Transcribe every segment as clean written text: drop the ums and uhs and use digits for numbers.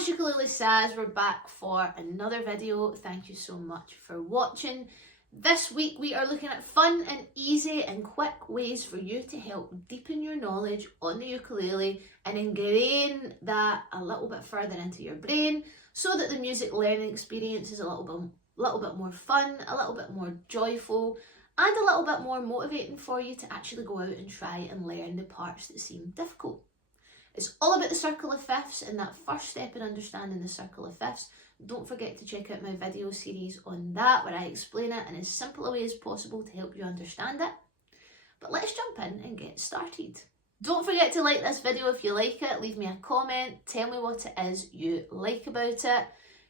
it's Ukulele Saz. We're back for another video. Thank you so much for watching. This week we are looking at fun and easy and quick ways for you to help deepen your knowledge on the ukulele and ingrain that a little bit further into your brain so that the music learning experience is a little bit more fun, a little bit more joyful, and a little bit more motivating for you to actually go out and try and learn the parts that seem difficult. It's all about the circle of fifths and that first step in understanding the circle of fifths. Don't forget to check out my video series on that where I explain it in as simple a way as possible to help you understand it. But let's jump in and get started. Don't forget to like this video if you like it. Leave me a comment. Tell me what it is you like about it.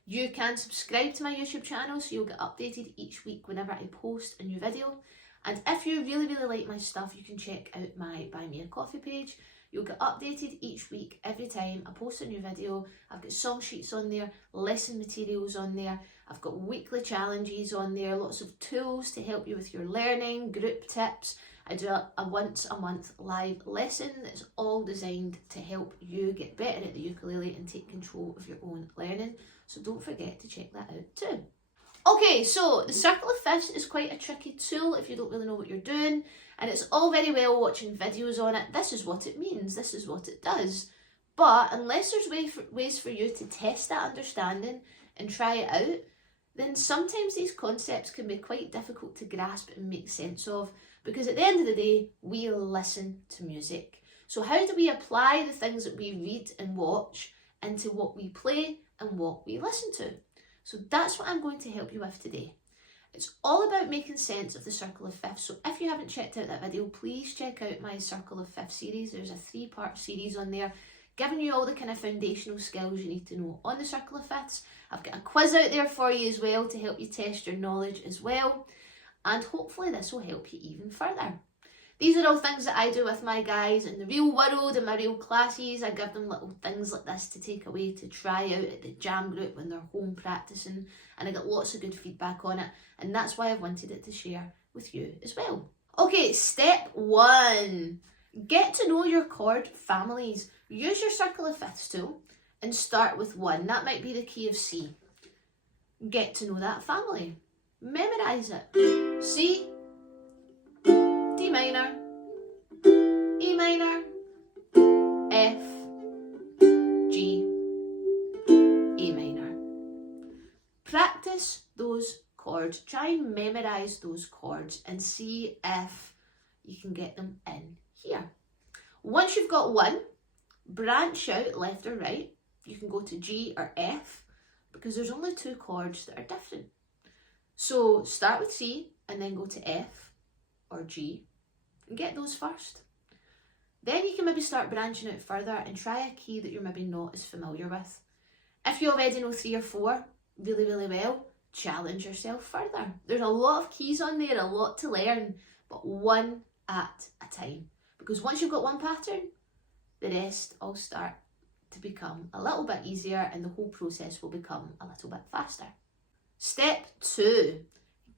You can subscribe to my YouTube channel so you'll get updated each week whenever I post a new video. And if you really like my stuff, you can check out my Buy Me a Coffee page. You'll get updated each week every time I post a new video. I've got song sheets on there, lesson materials on there. I've got weekly challenges on there, lots of tools to help you with your learning, group tips. I do a once a month live lesson that's all designed to help you get better at the ukulele and take control of your own learning. So don't forget to check that out too. Okay, so the circle of fifths is quite a tricky tool if you don't really know what you're doing, and it's all very well watching videos on it. This is what it means, this is what it does. But unless there's ways for you to test that understanding and try it out, then sometimes these concepts can be quite difficult to grasp and make sense of, because at the end of the day, we listen to music. So how do we apply the things that we read and watch into what we play and what we listen to? So that's what I'm going to help you with today. It's all about making sense of the circle of fifths. So if you haven't checked out that video, please check out my circle of fifths series. There's a 3-part series on there, giving you all the kind of foundational skills you need to know on the circle of fifths. I've got a quiz out there for you as well to help you test your knowledge as well. And hopefully this will help you even further. These are all things that I do with my guys in the real world, in my real classes. I give them little things like this to take away to try out at the jam group when they're home practicing, and I get lots of good feedback on it, and that's why I've wanted it to share with you as well. Okay, step 1. Get to know your chord families. Use your circle of fifths tool and start with 1. That might be the key of C. Get to know that family. Memorise it. C, D minor, E minor, F, G, A minor. Practice those chords. Try and memorise those chords and see if you can get them in here. Once you've got 1, branch out left or right. You can go to G or F because there's only 2 chords that are different. So start with C and then go to F or G. And get those first. Then you can maybe start branching out further and try a key that you're maybe not as familiar with. If you already know 3 or 4 really well, challenge yourself further. There's a lot of keys on there, a lot to learn, but 1 at a time. Because once you've got 1 pattern, the rest all start to become a little bit easier and the whole process will become a little bit faster. Step 2,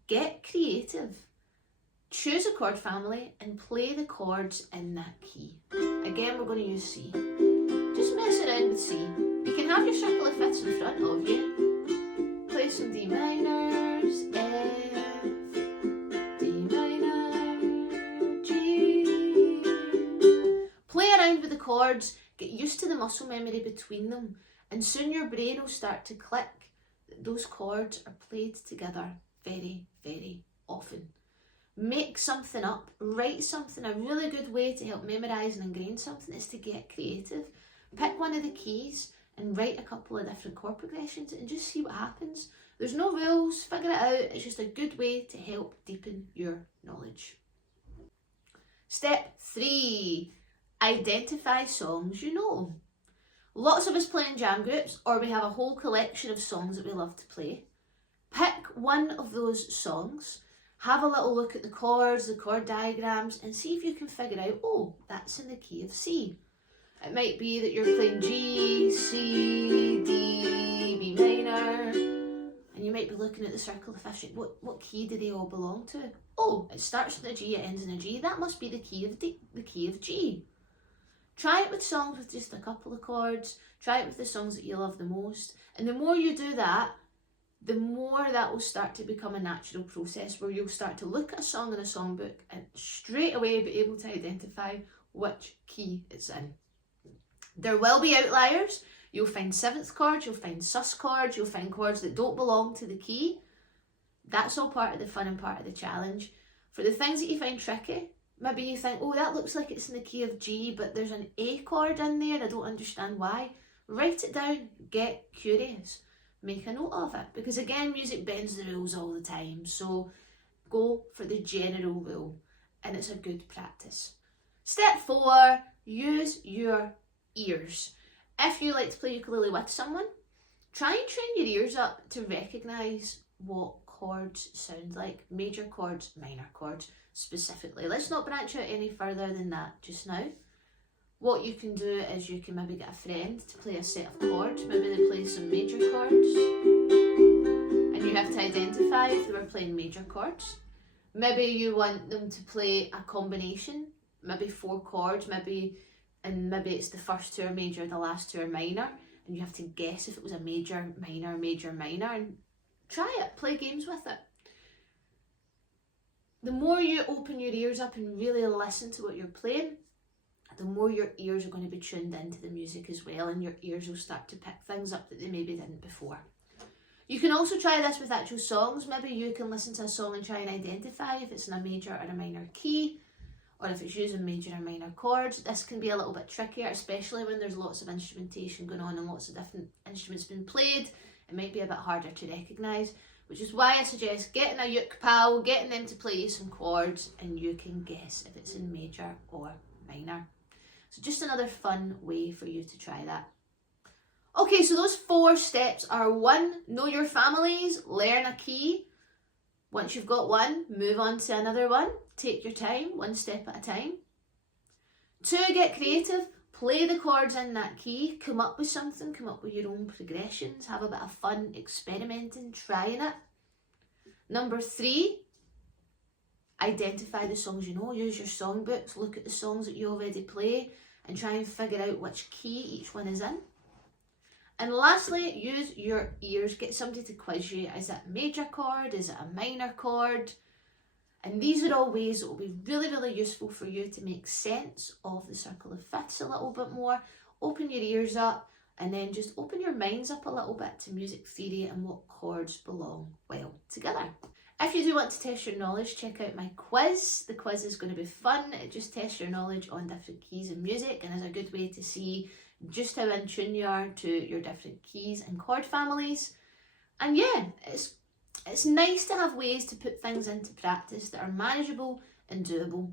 get creative. Choose a chord family and play the chords in that key. Again, we're going to use C. Just mess around with C. You can have your circle of fifths in front of you. Play some D minors, F, D minor, G. Play around with the chords, get used to the muscle memory between them, and soon your brain will start to click that those chords are played together very often. Make something up, write something. A really good way to help memorise and ingrain something is to get creative. Pick one of the keys and write a couple of different chord progressions and just see what happens. There's no rules, figure it out. It's just a good way to help deepen your knowledge. Step 3, identify songs you know. Lots of us play in jam groups, or we have a whole collection of songs that we love to play. Pick one of those songs. Have a little look at the chords, the chord diagrams, and see if you can figure out, oh, that's in the key of C. It might be that you're playing G, C, D, B minor, and you might be looking at the circle of fifths. What key do they all belong to? Oh, it starts with a G, it ends in a G. That must be the key of D, the key of G. Try it with songs with just a couple of chords. Try it with the songs that you love the most. And the more you do that, the more that will start to become a natural process where you'll start to look at a song in a songbook and straight away be able to identify which key it's in. There will be outliers. You'll find seventh chords, you'll find sus chords, you'll find chords that don't belong to the key. That's all part of the fun and part of the challenge. For the things that you find tricky, maybe you think, oh, that looks like it's in the key of G, but there's an A chord in there, I don't understand why. Write it down, get curious, make a note of it. Because again, music bends the rules all the time, so go for the general rule, and it's a good practice. Step 4, use your ears. If you like to play ukulele with someone, try and train your ears up to recognise what chords sound like. Major chords, minor chords specifically. Let's not branch out any further than that just now. What you can do is you can maybe get a friend to play a set of chords. Maybe they play some major chords and you have to identify if they were playing major chords. Maybe you want them to play a combination, maybe 4 chords, maybe it's the first 2 are major, the last 2 are minor, and you have to guess if it was a major, minor, major, minor, and try it, play games with it. The more you open your ears up and really listen to what you're playing, the more your ears are going to be tuned into the music as well, and your ears will start to pick things up that they maybe didn't before. You can also try this with actual songs. Maybe you can listen to a song and try and identify if it's in a major or a minor key, or if it's using major or minor chords. This can be a little bit trickier, especially when there's lots of instrumentation going on and lots of different instruments being played. It might be a bit harder to recognise, which is why I suggest getting a uke pal, getting them to play you some chords, and you can guess if it's in major or minor. So just another fun way for you to try that. Okay, so those 4 steps are: 1, know your families, learn a key. Once you've got one, move on to another one. Take your time, 1 step at a time. 2, get creative. Play the chords in that key. Come up with something. Come up with your own progressions. Have a bit of fun experimenting, trying it. Number 3, identify the songs you know. Use your songbooks. Look at the songs that you already play and try and figure out which key each one is in. And lastly, use your ears. Get somebody to quiz you. Is it a major chord? Is it a minor chord? And these are all ways that will be really, really useful for you to make sense of the circle of fifths a little bit more. Open your ears up and then just open your minds up a little bit to music theory and what chords belong well together. If you do want to test your knowledge, check out my quiz. The quiz is going to be fun. It just tests your knowledge on different keys in music and is a good way to see just how in tune you are to your different keys and chord families. And yeah, it's nice to have ways to put things into practice that are manageable and doable.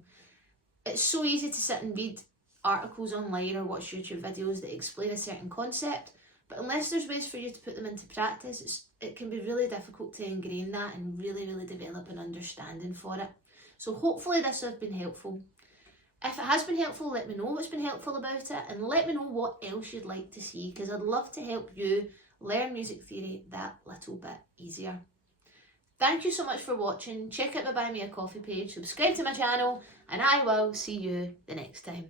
It's so easy to sit and read articles online or watch YouTube videos that explain a certain concept, but unless there's ways for you to put them into practice, it can be really difficult to ingrain that and really, really develop an understanding for it. So hopefully this has been helpful. If it has been helpful, let me know what's been helpful about it, and let me know what else you'd like to see, because I'd love to help you learn music theory that little bit easier. Thank you so much for watching. Check out my Buy Me a Coffee page, subscribe to my channel, and I will see you the next time.